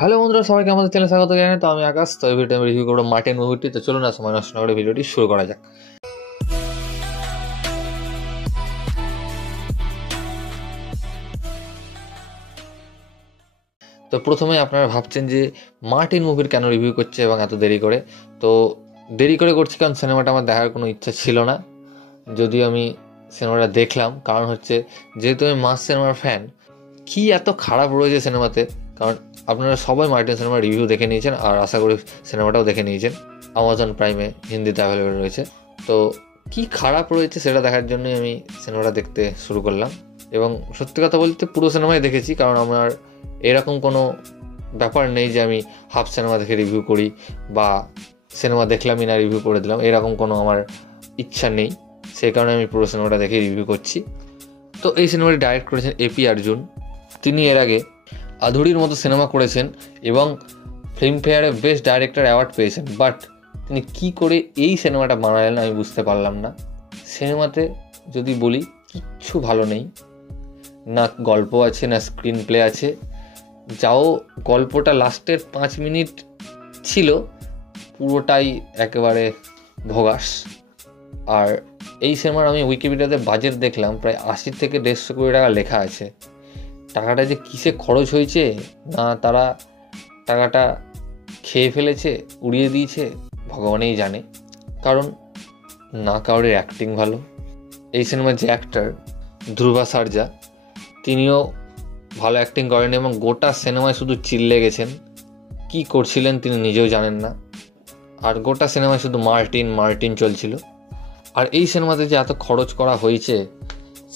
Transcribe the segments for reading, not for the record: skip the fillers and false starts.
Hello বন্ধুরা, সবাইকে আমাদের চ্যানেলে স্বাগত জানাই। তো আমি আকাশ। তো এই ভিডিওতে আমি রিভিউ করবো মার্টিন মুভিটি। তো চলুন না সময় নষ্ট না করে ভিডিওটি শুরু করা যাক। তো প্রথমে আপনারা ভাবছেন যে মার্টিন মুভির কেন রিভিউ করছে এবং এত দেরি করে। তো দেরি করে করছি কারণ সিনেমাটা আমার দেখার কোনো ইচ্ছা ছিল না, যদিও আমি সিনেমাটা দেখলাম। কারণ হচ্ছে যেহেতু আমি মাস সিনেমার ফ্যান, কি এত খারাপ রয়েছে সিনেমাতে। কারণ আপনারা সবাই মার্টিন সিনেমার রিভিউ দেখে নিয়েছেন আর আশা করি সিনেমাটাও দেখে নিয়েছেন। আমাজন প্রাইমে হিন্দিতে অ্যাভেলেবেল রয়েছে। তো কি খারাপ রয়েছে সেটা দেখার জন্যই আমি সিনেমাটা দেখতে শুরু করলাম। এবং সত্যি কথা বলতে পুরো সিনেমাই দেখেছি, কারণ আমার এরকম কোনো ব্যাপার নেই যে আমি হাফ সিনেমা দেখে রিভিউ করি বা সিনেমা দেখলামই না রিভিউ করে দিলাম, এরকম কোনো আমার ইচ্ছা নেই। সেই কারণে আমি পুরো সিনেমাটা দেখে রিভিউ করছি। তো এই সিনেমাটি ডাইরেক্ট করেছেন এপি অর্জুন। তিনি এর আগে আধুরির মতো সিনেমা করেছেন এবং ফিল্মফেয়ারে বেস্ট ডাইরেক্টর অ্যাওয়ার্ড পেয়েছেন। বাট তিনি কি করে এই সিনেমাটা বানালেন আমি বুঝতে পারলাম না। সিনেমাতে যদি বলি কিচ্ছু ভালো নেই, না গল্প আছে না স্ক্রিন প্লে আছে। যাও গল্পটা লাস্টের 5 মিনিট ছিল, পুরোটাই একেবারে ভোগাস। আর এই সিনেমার আমি উইকিপিডিয়াতে বাজেট দেখলাম প্রায় 80 থেকে 150 কোটি টাকা লেখা আছে। টাকাটা যে কিসে খরচ হয়েছে, না তারা টাকাটা খেয়ে ফেলেছে, উড়িয়ে দিয়েছে, ভগবানই জানে। কারণ না কারোর অ্যাক্টিং ভালো। এই সিনেমার যে অ্যাক্টর ধ্রুবা সার্জা, তিনিও ভালো অ্যাক্টিং করেন এবং গোটা সিনেমায় শুধু চিল্লে গেছেন। কি করছিলেন তিনি নিজেও জানেন না। আর গোটা সিনেমায় শুধু মার্টিন চলছিল। আর এই সিনেমাতে যে এত খরচ করা হয়েছে,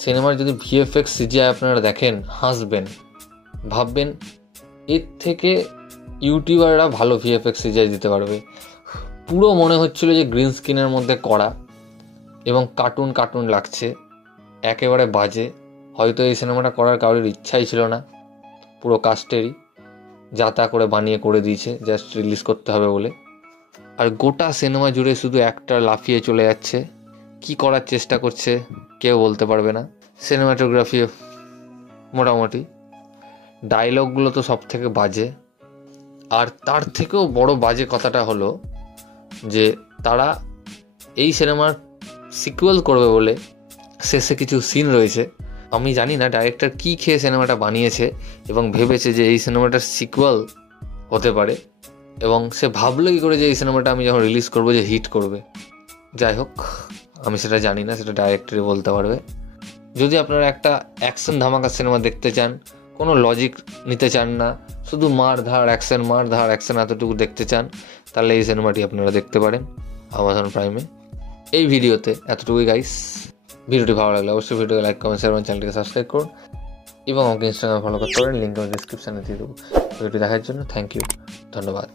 সিনেমার যদি ভিএফএক্স সিজিআই আপনারা দেখেন হাসবেন, ভাববেন এর থেকে ইউটিউবাররা ভালো ভিএফএক্স সিজিআই দিতে পারবে। পুরো মনে হচ্ছিল যে গ্রিন স্ক্রিনের মধ্যে করা এবং কার্টুন লাগছে, একেবারে বাজে। হয়তো এই সিনেমাটা করার কারোর ইচ্ছাই ছিল না, পুরো কাস্টেরই যা তা করে বানিয়ে করে দিয়েছে জাস্ট রিলিজ করতে হবে বলে। আর গোটা সিনেমা জুড়ে শুধু একটা লাফিয়ে চলে যাচ্ছে, কি করার চেষ্টা করছে কেউ বলতে পারবে না। সিনেমাটোগ্রাফি মোটামুটি, ডায়লগগুলো তো সব থেকে বাজে। আর তার থেকেও বড় বাজে কথাটা হলো যে তারা এই সিনেমার সিকুয়েল করবে বলে শেষে কিছু সিন রয়েছে। আমি জানি না ডাইরেক্টর কি খেয়ে সিনেমাটা বানিয়েছে এবং ভেবেছে যে এই সিনেমাটার সিকুয়েল হতে পারে, এবং সে ভাবলো কি করে যে এই সিনেমাটা আমি যখন রিলিজ করবো যে হিট করবে। যাই হোক, আমি সেটা জানি না, সেটা ডাইরেক্টরই বলতে পারবে। যদি আপনারা একটা অ্যাকশন ধামাকা সিনেমা দেখতে চান, কোনো লজিক নিতে চান না, শুধু মার ধার অ্যাকশন এতটুকু দেখতে চান, তাহলে এই সিনেমাটি আপনারা দেখতে পারেন আমাজন প্রাইমে। এই ভিডিওতে এতটুকুই গাইস। ভিডিওটি ভালো লাগলে অবশ্যই ভিডিওকে লাইক কমেন্ট শেয়ার এবং চ্যানেলটিকে সাবস্ক্রাইব করুন এবং আমাকে ইনস্টাগ্রামে ফলো করতে পারেন, লিঙ্ক আমি ডিসক্রিপশানে দিয়ে দেবো। ভিডিওটি দেখার জন্য থ্যাংক ইউ, ধন্যবাদ।